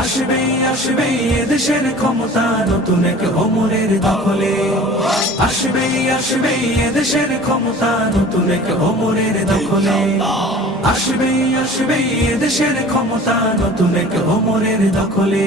আসবেই আসবেই এদেশের ক্ষমতা নতুন এক ওমরের দখলে। আসবেই আসবেই এদেশের ক্ষমতা নতুন এক ওমরের দখলে। আসবেই আসবেই এদেশের ক্ষমতা নতুন এক ওমরের দখলে।